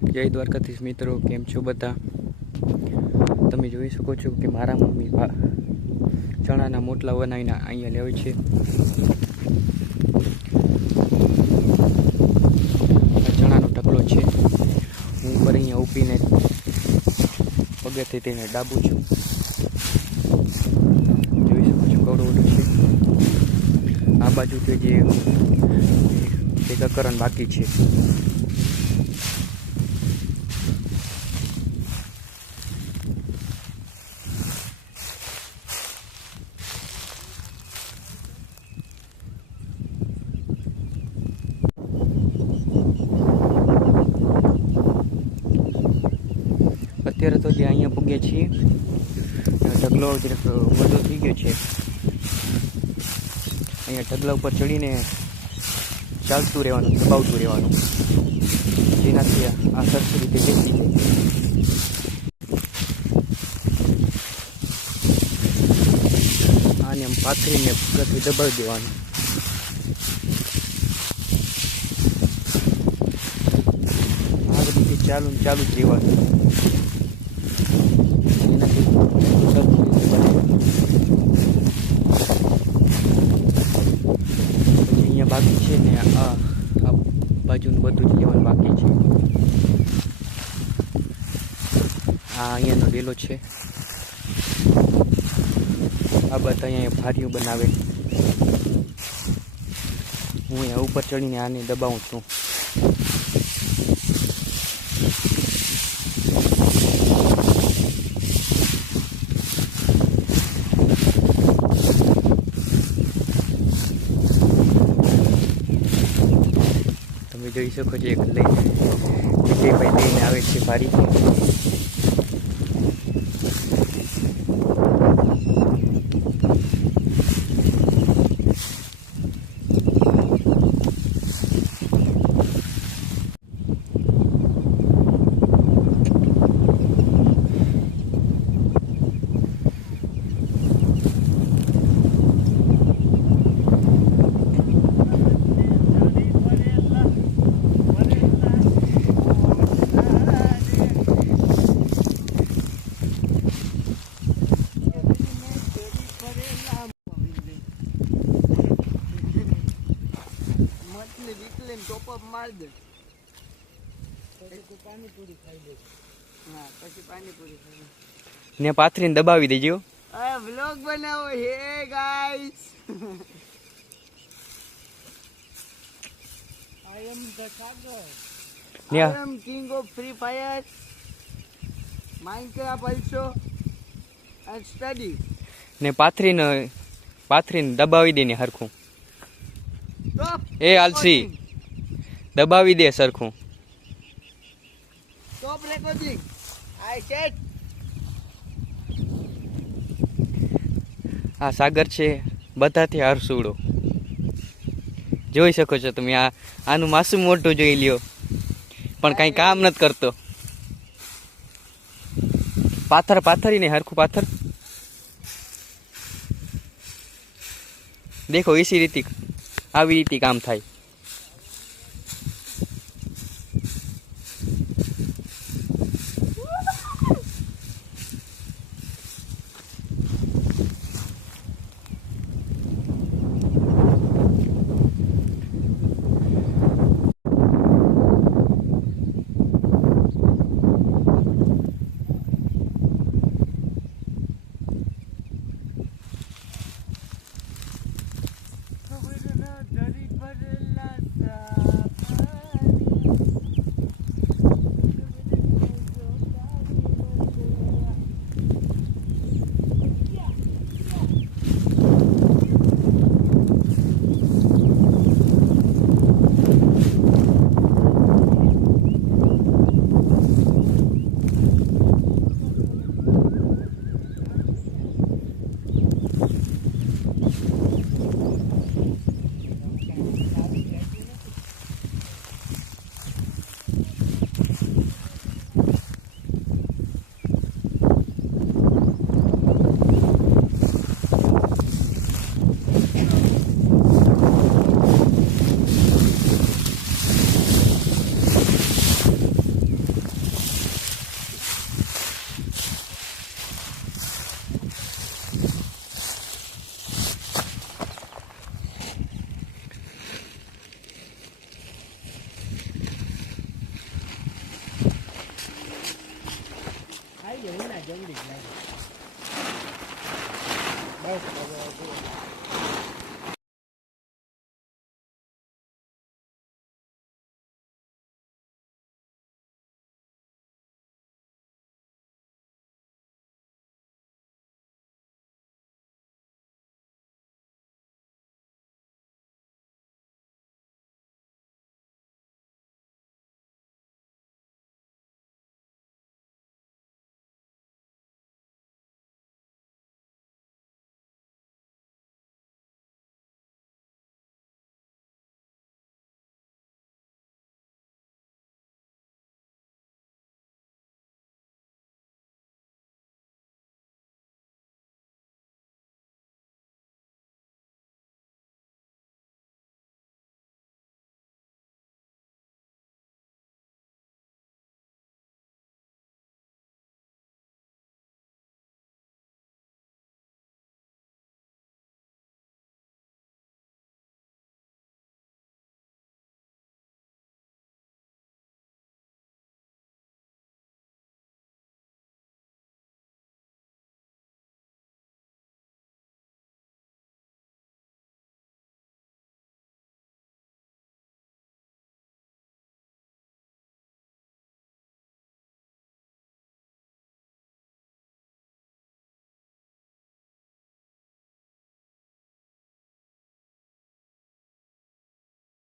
જય દ્વારકાધીશ મિત્રો, કેમ છો બધા? તમે જોઈ શકો છો કે મારા મમ્મી ચણાના મોટલા બનાવીને અહીંયા લેવે છે. આ ચણાનો ઢગલો છે. હું પર અહીંયા ઊભીને પગેથી તેને ડાબું છું. જોઈ શકો છો કવડો છે. આ બાજુ જે કકરણ બાકી છે. અત્યારે તો જે અહીંયા પૂગ્યા છીએ, ઢગલો જરાક વધુ થઈ ગયો છે. અહીંયા ઢગલા ઉપર ચડીને ચાલતું રહેવાનું, દબાવતું રહેવાનું, જેનાથી આ સરખી રીતે બેસી જાય. આને આમ પાથરીને પગથી દબાવી દેવાનું. આ રીતે ચાલુ જ રહેવાનું. અહીંયા બાકી છે ને આ બાજુનું બધું જ લેવાનું બાકી છે. આ અહીંયાનો ડેલો છે. આ બધા અહીંયા ભારીઓ બનાવે. હું અહીંયા ઉપર ચડીને આને દબાવું છું. તમે જોઈ શકો છો, એક વિજયભાઈ લઈને આવે છે ભારી. ને પાથરીને દબાવી દેજો. વ્લોગ બનાવો. હે guys, I am the Sagar. I am king of Free Fire, Minecraft also, and study. ને પાથરીને દબાવી દે ને હરખું. એ આલસી દબાવી દે સરખું. Stop recording. I said. આ સાગર છે, બધાથી હરસુડો. જોઈ શકો છો તમે. આનું માસુમ મોટું જોઈ લ્યો, પણ કઈ કામ નથી કરતો. પાથરીને હરખું પાથર. દેખો, એસી રીતે આવી રીતે કામ થાય. જલ્દી જ લાગે બસ હવે